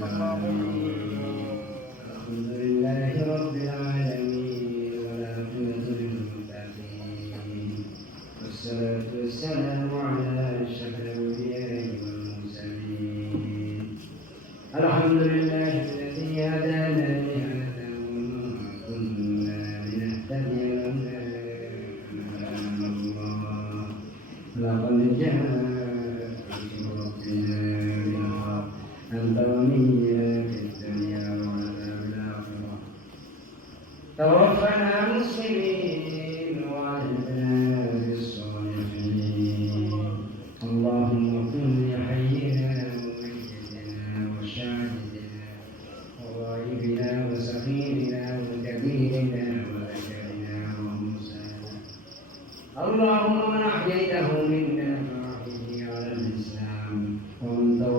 والسلام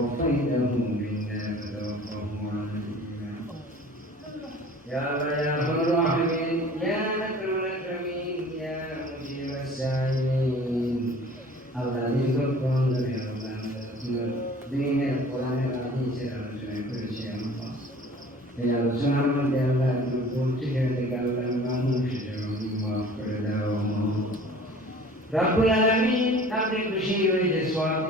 وقيده منا فتوفه عن الإيمان يا رحم الراحمين يا أكرم الأكرمين يا مجيب السائلين الذي تلقون بحرمان دين القرآن العظيم سلامة كل شيء مقام يا رسول الله يا الله قلت لك الله مشرك وقل دعوه رب العالمين أعطي بشيء وجه سواب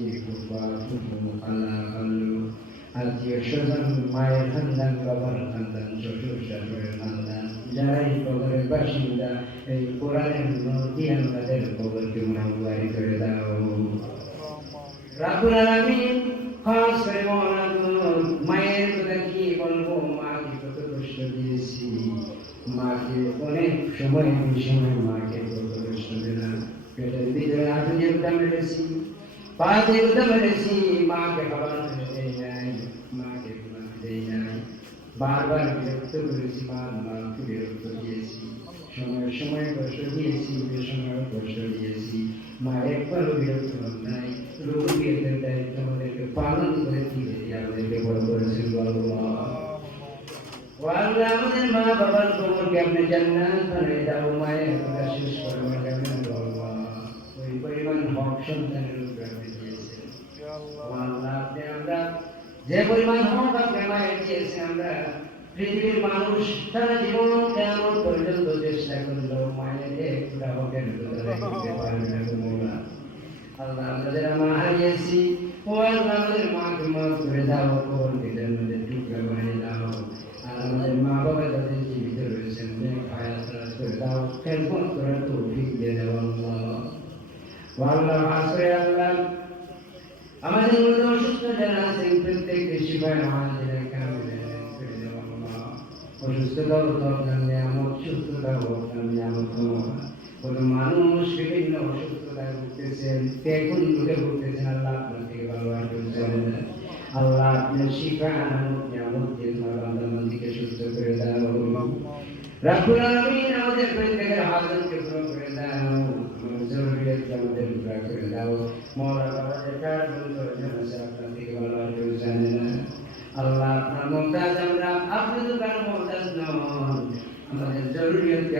স্বজন মায়ের খানদান বাবার খানদান শ্বশুর শাশুড়ের খানদান যারাই কবরের বাসিন্দা এই কোরআনের নদী আমাদের কবরকে মহাবারি করে দাও রাব্বুল আলামিন খাস করে মায়ের কথা কি বলব মাকে কত কষ্ট দিয়েছি মাকে অনেক সময় ওই সময় মাকে কত কষ্ট দিলাম পেটের ভিতরে আগুনে উঠা মেরেছি পাতে উঠা মেরেছি মাকে খাবার দেয় নাই মাকে ঘুমাতে দেয় নাই বারবার বিরক্ত করেছি বারবার বিরক্ত দিয়েছি সময় সময় কষ্ট দিয়েছি সময় কষ্ট দিয়েছি মা একবারও বিরক্ত হন নাই রোগীর দায়িত্ব আমাদেরকে পালন করে দিয়ে আমাদেরকে বড় করেছেন আল্লাহ আমাদের মা বাবার কবরকে আপনি জান্নাত বানিয়ে দাও মায়ের শেষ করবেন কেমন আল্লাহ ওই পরিমাণ হক সন্তানের উপরে আপনি যে পরিমাণ হক আপনি মায়ের আমরা পৃথিবীর মানুষ সারা জীবন কেমন পর্যন্ত চেষ্টা করল মায়ের একটা হকের ভিতরে আল্লাহ আমাদের করে দাও আর আমাদের মা বাবা যাদের জীবিত রয়েছেন, অনেক হায়াত রাজ করে দাও। খেলফোন করার তৌফিক দিয়ে দাও আল্লাহ। আল্লাহ আসরে আল্লাহ আমাদের মধ্যে অসুস্থ যারা আছেন প্রত্যেককে শিফায় আমাদের কারণে করে দাও আল্লাহ অসুস্থতা ও আপনার নিয়ামত সুস্থতা ও আপনার নিয়ামত কোন মানুষ বিভিন্ন অসুস্থতায় ভুগতেছেন কে কোন ভুগতেছেন, আল্লাহ আপনার থেকে ভালো আর কেউ জানেন না। আল্লাহ আপনার শিফা আনামত নিয়ামত দিয়ে তোমার বান্দাবান্দিকে সুস্থ করে দাও রাব্বুল আলামিন আমাদের প্রত্যেকের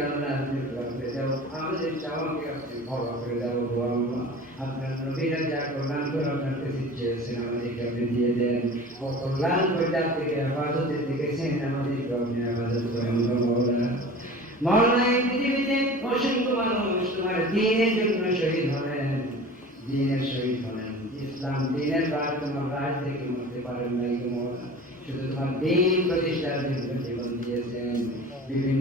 আল্লাহ আপনি পুরা করে দাও আমাদের চাওয়াকে আপনি ক্ষমা করে গো আল্লাহ আপনার নবীরা যা কল্যাণ করে আপনার কাছে চেয়েছেন আমাদেরকে আপনি দিয়ে দেন। ও কল্যাণ করে যার থেকে আবাদতের দেখেছেন, আমাদেরকে আপনি আবাদত করেন গো মৌলা মৌলা এই পৃথিবীতে অসংখ্য মানুষ তোমার দিনের জন্য শহীদ হলেন দিনের শহীদ হলেন ইসলাম দিনের বার তোমার রাজ থেকে মরতে পারেন গো মৌলা শুধু তোমার দিন প্রতিষ্ঠার জন্য জীবন দিয়েছেন। বিভিন্ন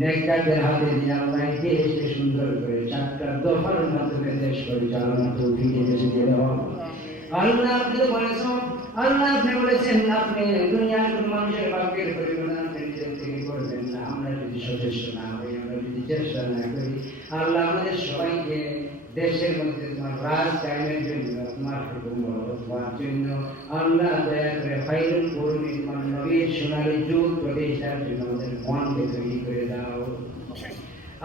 নেককারদের হাতে দিয়ে আল্লাহ দেশকে সুন্দর করে চারটা দফার মাধ্যমে দেশ পরিচালনা তৌফিক দেশে দিয়ে দাও আল্লাহ আপনি তো বলেছেন, আল্লাহ আপনি বলেছেন, আপনি দুনিয়ার কোন মানুষের ভাগ্যের পরিমাণ আপনি নিজের থেকে করবেন না, আমরা যদি সচেষ্ট না হই, আমরা যদি চেষ্টা না করি, আল্লাহ আমাদের সবাইকে দেশের মধ্যে তোমার রাজ কায়েমের জন্য তোমার হওয়ার জন্য আল্লাহ দয়া করে ফাইল করুন তোমার নবীর সোনালী যুগ প্রতিষ্ঠার জন্য আমাদের মনকে তৈরি করে দাও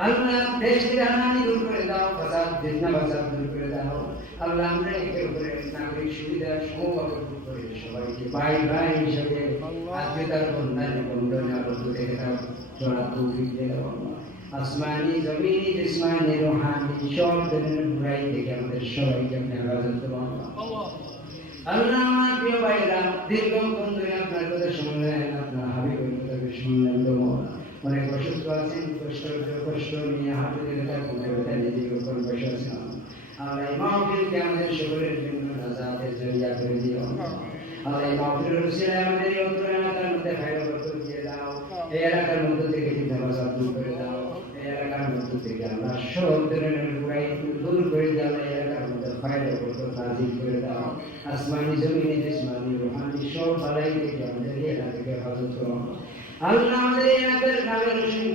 আল্লাহ দেশ থেকে দূর করে দাও ফাসাদ ফিতনা ফাসাদ দূর করে দাও আল্লাহ আমরা একের উপরে নাগরিক সুবিধা সমভাবে ভোগ করে সবাইকে ভাই ভাই হিসেবে আত্মীয়তার বন্ধন বন্ধনে আবদ্ধ থেকে দাও চলা তৌফিক দিয়ে দাও। আসমানি জমিনি জিসমানি রোহানি, সব ধরনের বুড়াই থেকে আমাদের সবাইকে আপনি হেফাজত করুন আল্লাহ। আমার প্রিয় ভাইরা দীর্ঘক্ষণ ধরে আপনার কথা শুনলেন, আপনার হাবিবের কথা শুনলেন তো অনেক অসুস্থ আছেন, কষ্ট কষ্ট নিয়ে হাতে তার কোথায় কোথায় নিজেকে উপর বসে আছেন আল্লাহ এই মাহফিলকে আমাদের সকলের জন্য নাজাতের জরিয়া করে দিও। আল্লাহ এই মাহফিলের উসিলায় আমাদের এই অন্তর এলাকার মধ্যে খাইর বরকত দিয়ে দাও। এই এলাকার মধ্যে থেকে চিন্তা দূর করে দাও। মধ্যে থেকে আল্লাহ সব ধরনের বুড়াই দূর করে দাও এলাকার মধ্যে নাজিল করে দাও আসমানি জমিনে জিসমানি রুহানি সব বালাই থেকে আমাদের এই এলাকাকে হেফাজত করো আল্লাহ আমাদের এলাকার গ্রামের মুসলিম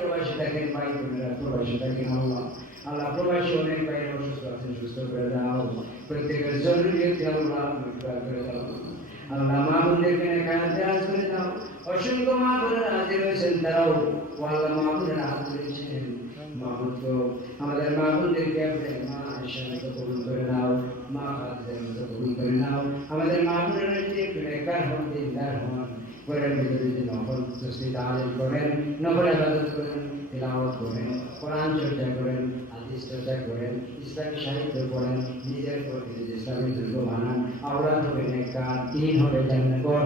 প্রবাসী থাকেন, ভাই বোনেরা প্রবাসী থাকেন, আল্লাহ। আল্লাহ প্রবাসী অনেক ভাইয়েরা অসুস্থ আছেন, সুস্থ করে দাও। প্রত্যেকের জরুরি আল্লাহ করে দাও। আল্লাহ মা বোনদেরকে এখানে দেরাজ করে দাও। অসংখ্য মা বোনেরা হাজির হয়েছেন তারাও আল্লাহ মা বোনেরা ধরেছেন আমাদের মা মা আয়সার মতো কবুল করে নাও, মা ফাতের মতো কবুল করে নাও। আমাদের মা যদি একটু হন, দিনদার হন, ঘরের ভিতরে যদি নফল তসবি তাহালিল করেন নফল ইবাদত করেন, তিলাওয়াত করেন, কোরআন চর্চা করেন, হাদিস চর্চা করেন, ইসলামী সাহিত্য পড়েন, নিজের প্রতি ইসলামী বানান আওরাত হবে নেককার, দিন হবে জান্নাত গড়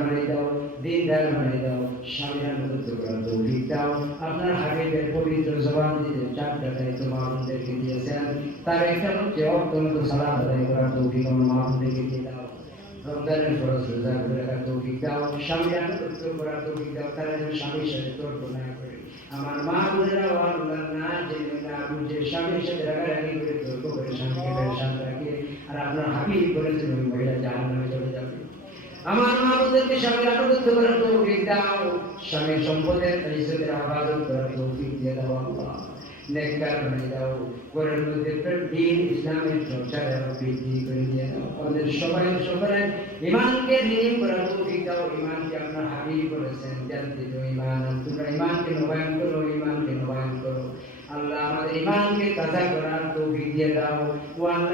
বানিয়ে দাও, দিনদার বানিয়ে দাও। স্বামীর মতো করার তৌফিক দাও আপনার হাবিবের পবিত্র জবান দিতে চারটা দায়িত্ব মাহবুবদেরকে দিয়েছেন তার একটা হচ্ছে অত্যন্ত সালাম আদায় করার তৌফিক আমার মাহবুবদেরকে দিয়ে দাও স্বামীর আনুগত্য করার আমার মা আর আপনার করেছেন আমার মা বোনদেরকে স্বামীর আনুগত্য করার তৌফিক দাও। স্বামীর সম্পদের ইজ্জতের আবাদত করার তৌফিক দিয়ে দাও আল্লাহ। নেককার বানিয়ে দাও। ঘরের মধ্যে দিন ইসলামের চর্চা এবং বৃদ্ধি করে দিয়ে দাও। আমাদের সবাই সবাই ইমানকে দিন করার তৌফিক দাও। ইমানকে আপনার হাবিব করেছেন জানতে তো ইমান তোমরা ইমানকে নবায়ন করো ইমানকে নবায়ন করো। আল্লাহ আমাদের ইমানকে তাজা করার তৌফিক দিয়ে দাও। ও আল্লাহ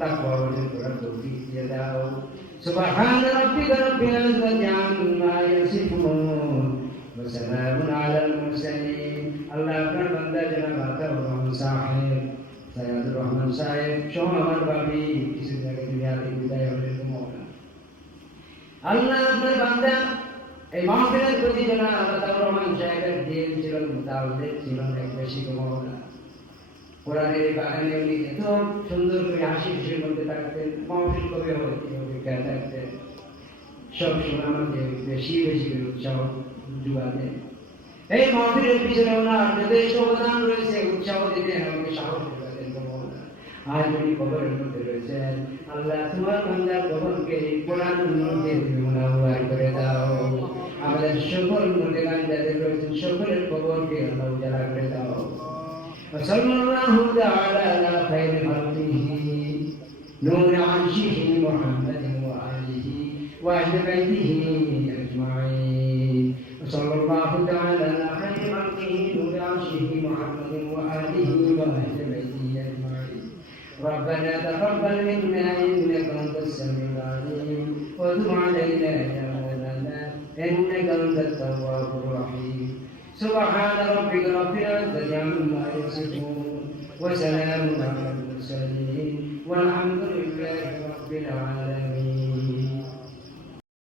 তাকওয়া অর্জন করার তৌফিক দিয়ে দাও سبحان ربك رب العزة عما يصفون وسلام على المرسلين الله আপনার বান্দা জনাব আতাউর রহমান সাহেব সাইয়াদুর রহমান সাহেব সহ আমার বাবি কিছু জায়গায় তিনি আগে বিদায় হলেন মৌলা আল্লাহ আপনার বান্দা এই মাহফিলের প্রতি জনাব আতাউর রহমান সাহেবের দিন ছিল মুতাওয়াজ্জিহ ছিল এক বেশি মৌলা কোরআনের বাগানে উনি এত সুন্দর করে হাসি খুশির মধ্যে থাকতেন মাহফিল কবে হবে সব সময় বেশি উৎসাহ এই পিছনে ওনার যথেষ্ট অবদান রয়েছে, উৎসাহ দিতেন আমাকে সাহস উনি কবরের মধ্যে রয়েছেন। আল্লাহ, তোমার বান্দার কবরকে কোরআন মধ্যে তুমি করে দাও। আমাদের সকল মধ্যে যাদের রয়েছেন সকলের কবরকে আল্লাহ উজালা করে দাও। صلى الله تعالى على خير خلقه. نور عرشه محمد وآله وأهل بيته أجمعين. وصلى الله تعالى على خير خلقه. نور عرشه محمد وآله وأهل بيته أجمعين. ربنا تقبل منا إنك أنت السميع العليم. وتب علينا يا مولانا إنك أنت التواب الرحيم. Subhanallah halal, bila-bila baik, sembuh, wacana yang membangun.